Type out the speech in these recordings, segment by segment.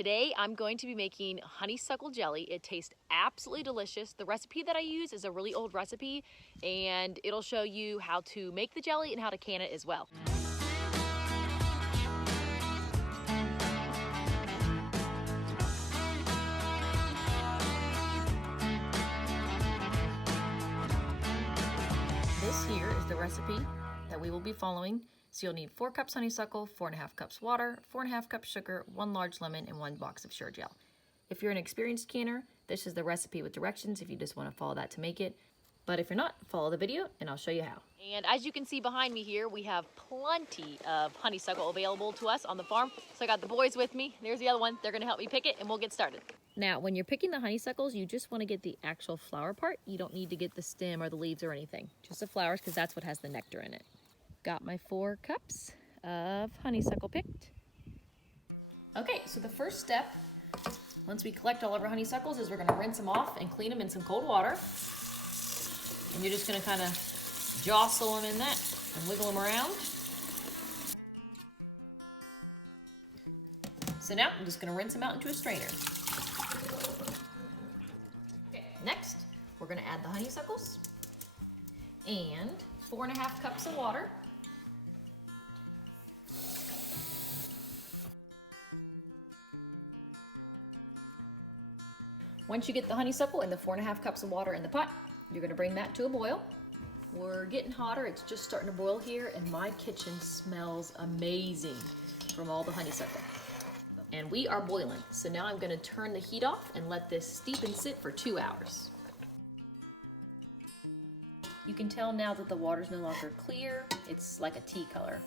Today I'm going to be making honeysuckle jelly. It tastes absolutely delicious. The recipe that I use is a really old recipe, and it'll show you how to make the jelly and how to can it as well. This here is the recipe that we will be following. So you'll need 4 cups honeysuckle, 4.5 cups water, 4.5 cups sugar, 1 large lemon, and 1 box of sure gel. If you're an experienced canner, this is the recipe with directions if you just want to follow that to make it. But if you're not, follow the video and I'll show you how. And as you can see behind me here, we have plenty of honeysuckle available to us on the farm. So I got the boys with me. There's the other one. They're going to help me pick it and we'll get started. Now, when you're picking the honeysuckles, you just want to get the actual flower part. You don't need to get the stem or the leaves or anything. Just the flowers, because that's what has the nectar in it. Got my 4 cups of honeysuckle picked. Okay, so the first step, once we collect all of our honeysuckles, is we're going to rinse them off and clean them in some cold water. And you're just going to kind of jostle them in that and wiggle them around. So now I'm just going to rinse them out into a strainer. Okay, next we're going to add the honeysuckles and 4.5 cups of water. Once you get the honeysuckle and the 4.5 cups of water in the pot, you're going to bring that to a boil. We're getting hotter. It's just starting to boil here, and my kitchen smells amazing from all the honeysuckle. And we are boiling. So now I'm going to turn the heat off and let this steep and sit for 2 hours. You can tell now that the water's no longer clear. It's like a tea color,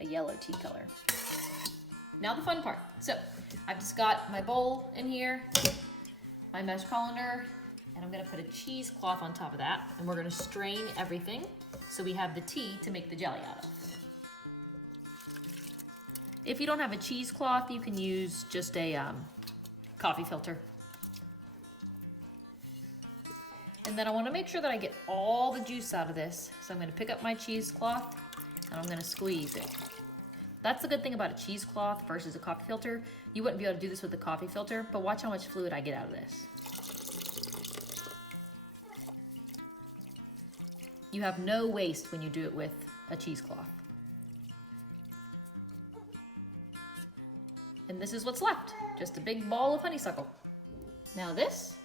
a yellow tea color. Now the fun part. So I've just got my bowl in here, my mesh colander, and I'm gonna put a cheesecloth on top of that, and we're gonna strain everything so we have the tea to make the jelly out of. If you don't have a cheesecloth, you can use just a coffee filter. And then I wanna make sure that I get all the juice out of this. So I'm gonna pick up my cheesecloth and I'm gonna squeeze it. That's the good thing about a cheesecloth versus a coffee filter. You wouldn't be able to do this with a coffee filter, but watch how much fluid I get out of this. You have no waste when you do it with a cheesecloth. And this is what's left, just a big ball of honeysuckle. Now this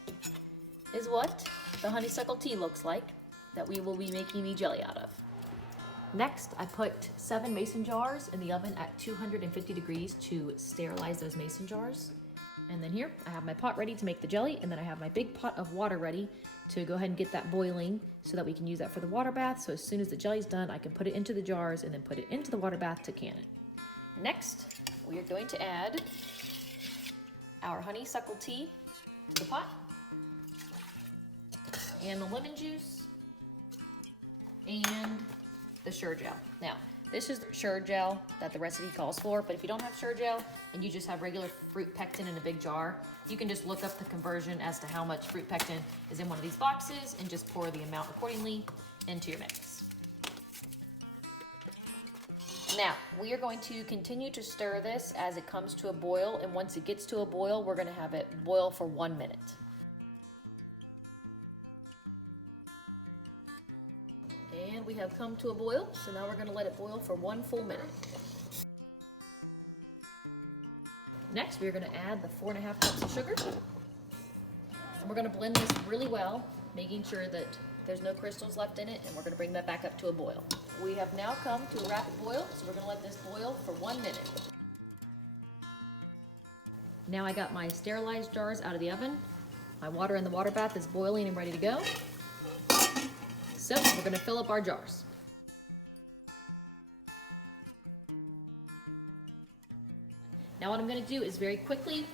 is what the honeysuckle tea looks like that we will be making the jelly out of. Next, I put 7 mason jars in the oven at 250 degrees to sterilize those mason jars. And then here, I have my pot ready to make the jelly, and then I have my big pot of water ready to go ahead and get that boiling so that we can use that for the water bath. So as soon as the jelly's done, I can put it into the jars and then put it into the water bath to can it. Next, we are going to add our honeysuckle tea to the pot, and the lemon juice, and the sure gel. Now, this is the sure gel that the recipe calls for, but if you don't have sure gel and you just have regular fruit pectin in a big jar, you can just look up the conversion as to how much fruit pectin is in one of these boxes and just pour the amount accordingly into your mix. Now, we are going to continue to stir this as it comes to a boil, and once it gets to a boil, we're going to have it boil for 1 minute. And we have come to a boil, so now we're going to let it boil for 1 full minute. Next, we're going to add the 4.5 cups of sugar. And we're going to blend this really well, making sure that there's no crystals left in it, and we're going to bring that back up to a boil. We have now come to a rapid boil, so we're going to let this boil for 1 minute. Now I got my sterilized jars out of the oven. My water in the water bath is boiling and ready to go. So we're going to fill up our jars. Now what I'm going to do is very quickly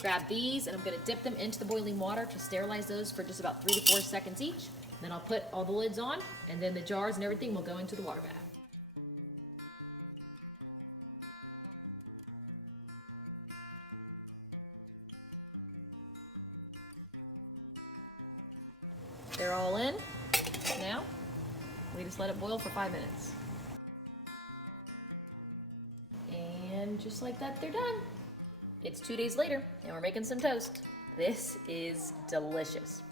grab these, and I'm going to dip them into the boiling water to sterilize those for just about 3 to 4 seconds each. Then I'll put all the lids on, and then the jars and everything will go into the water bath. They're all in. Now, we just let it boil for 5 minutes. And just like that, they're done. It's 2 days later, and we're making some toast. This is delicious.